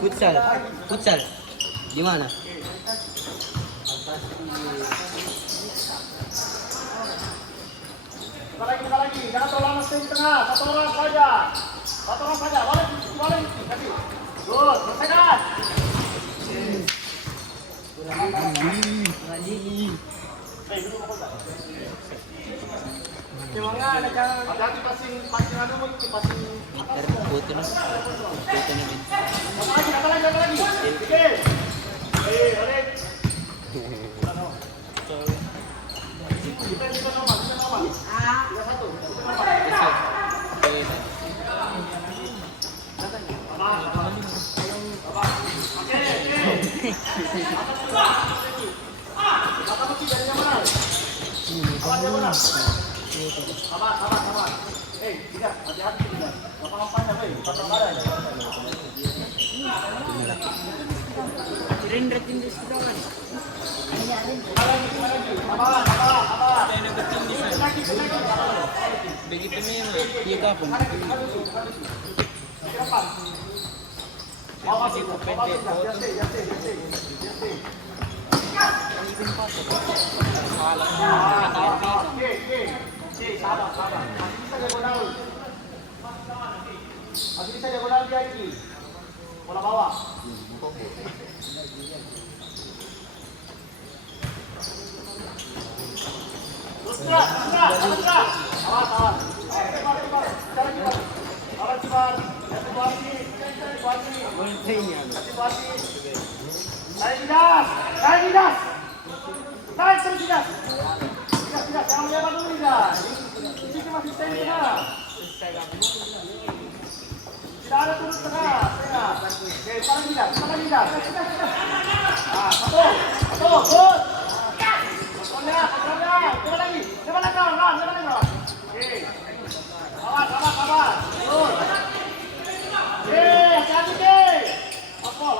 Futsal, futsal. Gimana? Kita lagi, jangan terlalu lama di tengah, satu orang saja, balik, tadi, good, selesaikan. Gimana? Hati-hati passing anu mau passing. Terputus nih. Kata lagi. Oke. Balik. Kita nomor. 31. Sabar. Tidak, hati-hati tidak. Apa-apanya, weh. Patah-patah. Sabar. Begitu nih, dia kapan? Masih pendek. Sabar. Masih bisa diagonal dia ini. Bola bawah. Terus. Awas. Kibar. Naik didas. Tidak, jangan lewat dulu didas. Di sini masih stay di tengah. Tidak ada turun tengah. Oke, sekarang didas. Satu, good. Kontrolnya. Coba lagi. Kawan. Oke. Sabar. Good. Hati-hati deh. Aspol.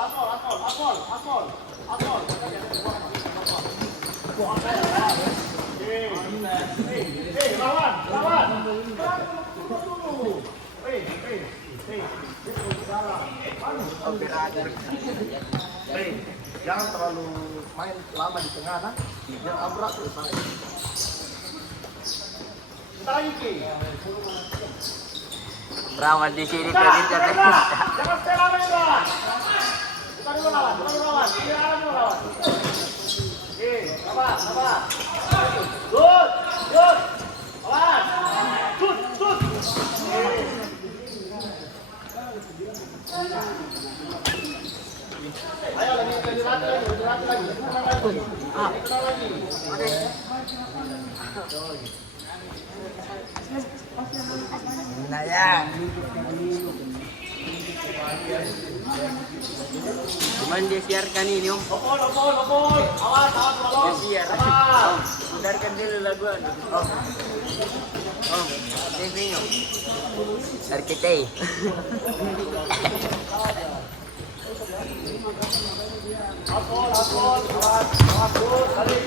Lawan. Jangan terlalu main lama di tengah, nah. Biar abrak terus. Kita lagi, Ki. Perawat di sini Jangan stay lama ya, Bang. Kita dulu lawan. Oke, sabar. Good. Awas. Shoot. Ayo lebih lagi. Tenang lagi. Nah ya. Cuman dia siarkan ini om. Opol. Awas, Dia siar. Putarkan dulu lagu. TV om. Arkitei. Opol. Awas, balik.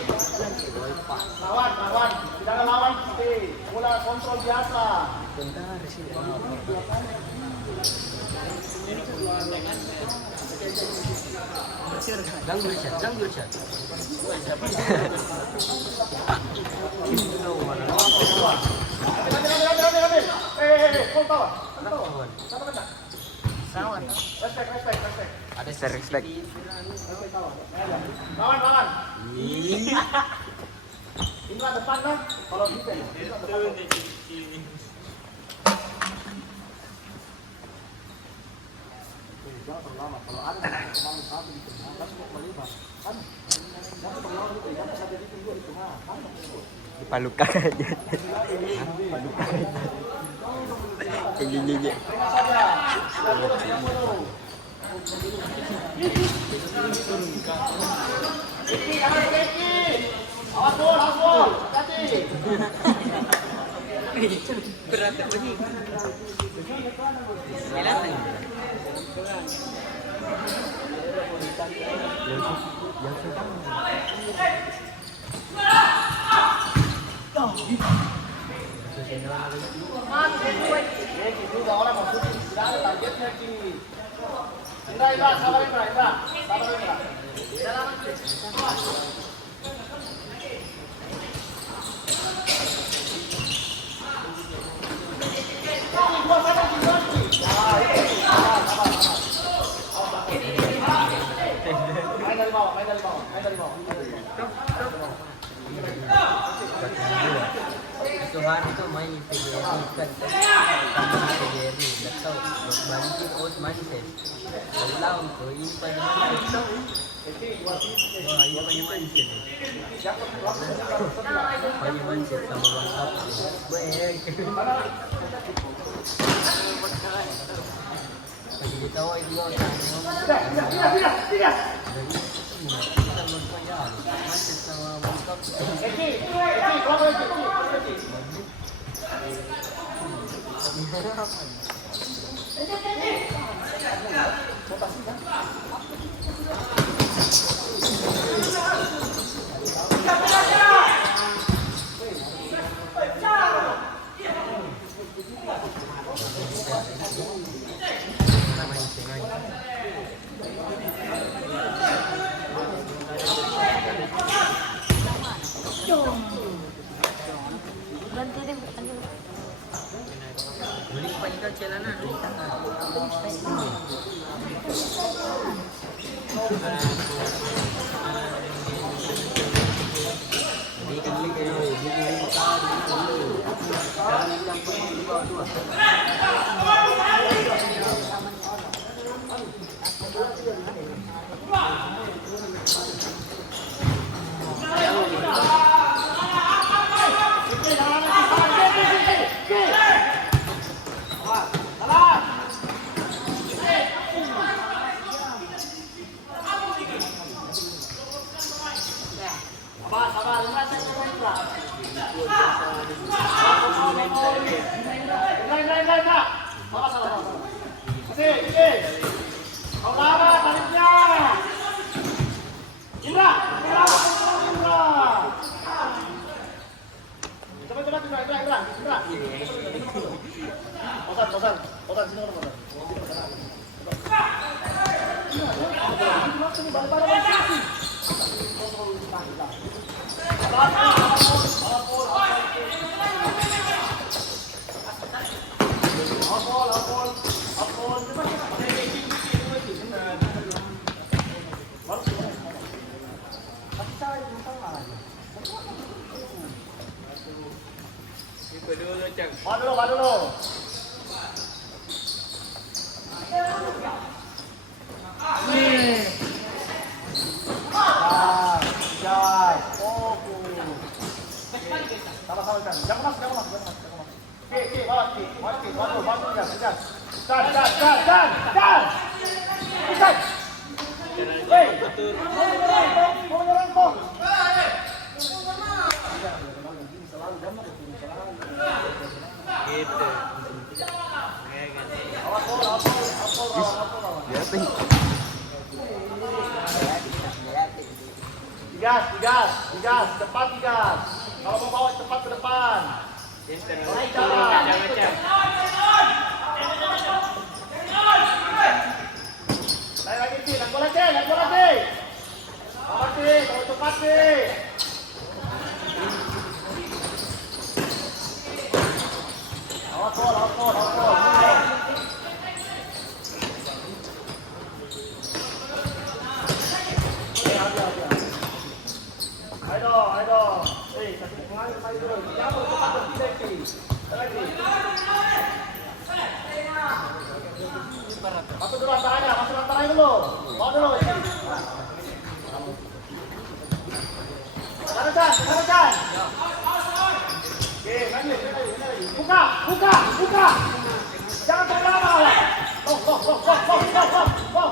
Lawan. Jangan lawan, stay. Bola kontrol biasa. Ganggu chat. Respect. Ada respect. Lawan. Inilah depan kan, kalau bisa. Jangan terlalu lama. Kalau ada pemain satu di tengah, kan mau melibat. Kan jangan terlalu lama gitu. Jangan sampai di tengah. Dipalukan aja. Ini. Awas bol. Hati. Berat lagi. Gitu orang mau syuting, tidak ada targetnya Ki. Indra, sabar Indra. Sabar Indra. Main dari bawah. Tuhan itu main di PGRI kan PGRI nggak tahu banting out Manchester lawan tuh ini pada Manchester wah ini pada Manchester pada Manchester sama WhatsApp baik lagi ditawa itu loh kita berkoyak Manchester sama WhatsApp beli pakai celana dulu. Sama-sama kan. Jangan mas. Oke, balas. Bantu dia, kejar. Dan. Kejar. Hei. Mau nyerang kok. gitu Awas bola. Digas, cepat digas. Kalau mau bawa cepat ke depan. Lagi sih, lihat bola sih. Kalau cepat sih. Awas bola. Ayo. Kasih pengaruh dulu. Jangan cepat berhenti. Lagi. Masuk dulu antaranya dulu. Bawa dulu. Karajan. Oke, lanjut. Buka. Jangan terlalu lama. Go.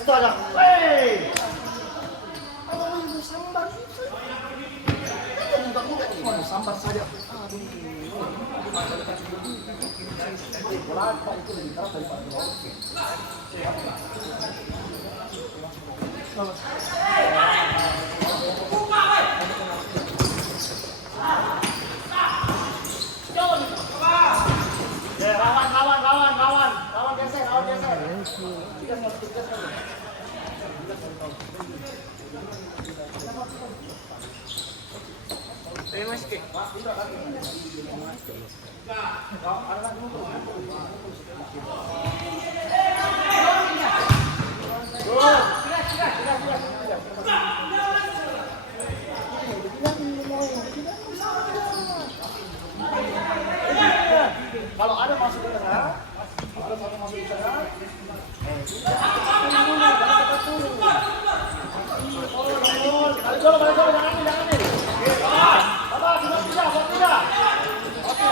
Itu ada. Hey. Sambar saja. Bola itu lebih keras daripada bola. Buka, Kalau ada masuk ke tengah, kalau ada satu masuk ke tengah, balik dulu, jangan nih. Apa, tidak, tidak. Oke.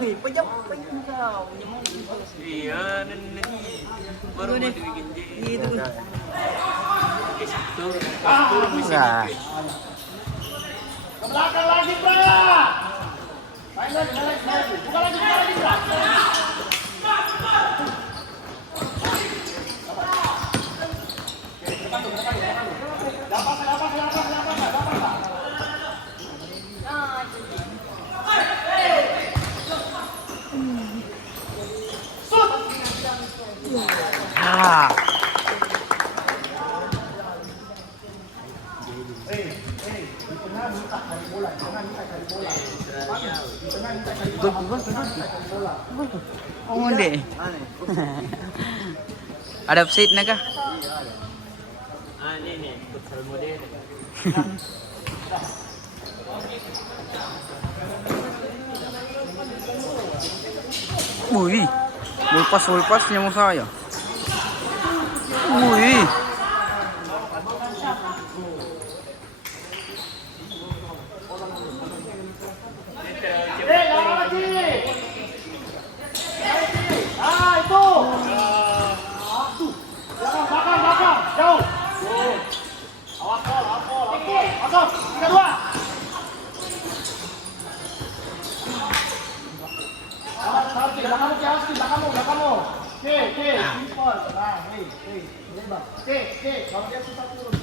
Wih, pejam kau. Iya, baru mau dibikin Itu. Enggak. Ke belakang lagi, Bra. Main lagi. Buka lagi, Bra. Ah. Oh, hindi. Ada upside na ka? Ini futsal modern. Uy, ulpas niya mo saya. Uy. Lawan lagi. Itu. Belakang. Jauh. Awas gol. Masuk. 3-2. Belakangmu. Oke. Simpel. Nah, Bebas. Oke. Kalau dia susah turun.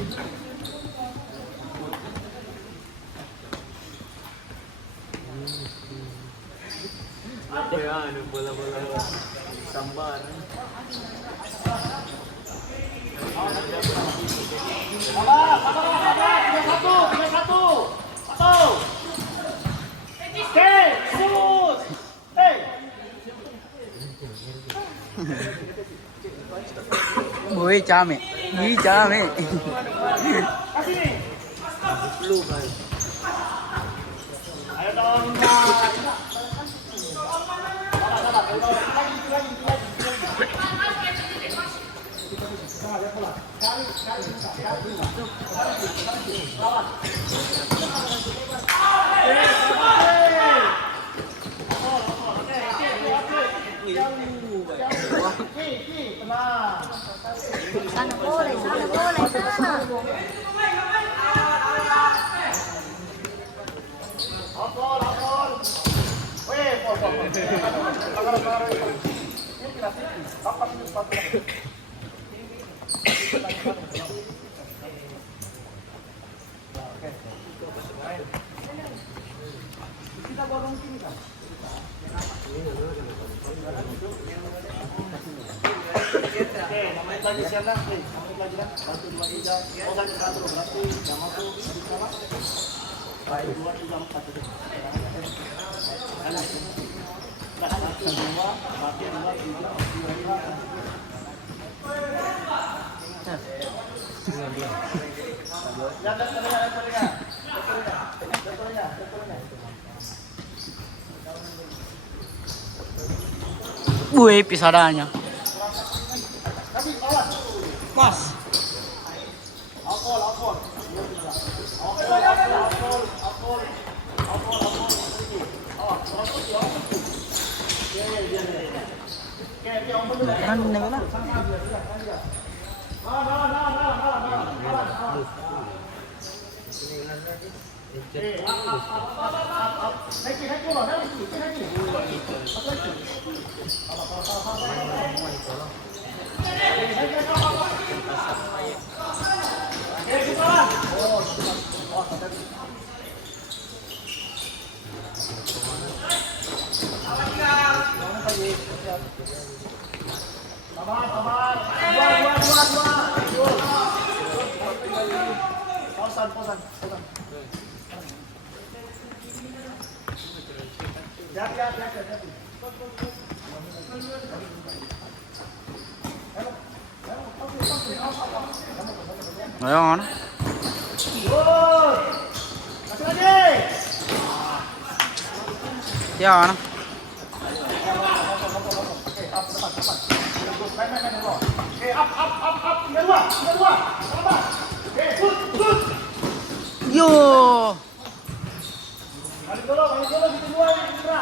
Apa ya, bola-bola sambar. Sabar. 3-1. Satu. Oke, terus. Uy, chame. Chame. Kasih nih. Flu kan. Ayo dong, Sana boleh. Lapor. Weh, pol. Ini tidak sih. Kapan ini sepatu? Kita bodong sini kan? Oke, main lagi siapa? Main lagi kan? 1, 2, 3. Oh, saya satu berarti yang masuk sama. 1, 2, 3, 4. Nah, 1, 2, 3. Wih, pisadanya. Mas. Kan na wala. Sabar. Dua. Pausan. Hati. Ayo mana? Masih lagi. Ya mana? Oke, up. Tiga dua. Sabar. Oke, shoot. Yo. Balik dulu, bikin dua Indra.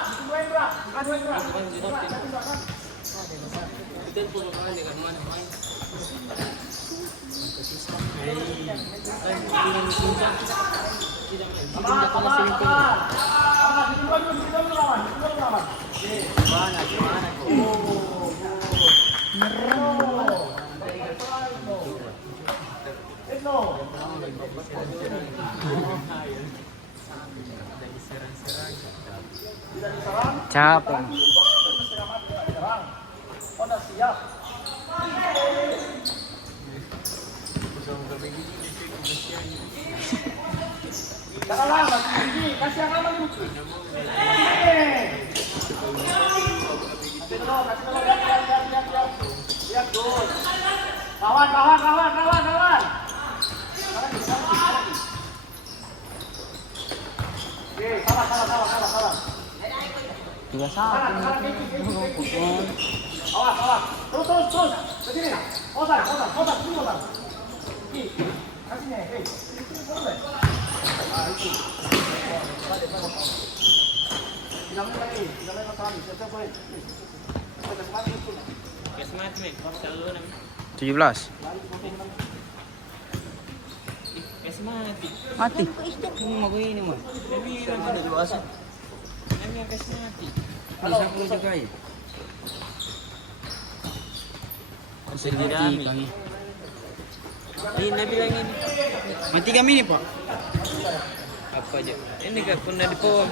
Capek. Udah siap. Jangan lama, kasih yang lama dulu. Kasih dulu, lihat dulu. Kawan. Oke, salah. 31. Awas. Terus. Ke sini. Osan. Sini Osan. Kasih nih, hei. Itu. Bilangnya lagi kami. Siap-siap boleh. Semangat, Mek. Selalu nang 17. mati. Mati. Kamu mau ini mah. Kami ada dewasa. Kami akan mati. Bisa aku juga ya. Sedih kami. Ini bilang ini. Mati kami nih, Pak. Apa aja? Ini gak pernah di pohon.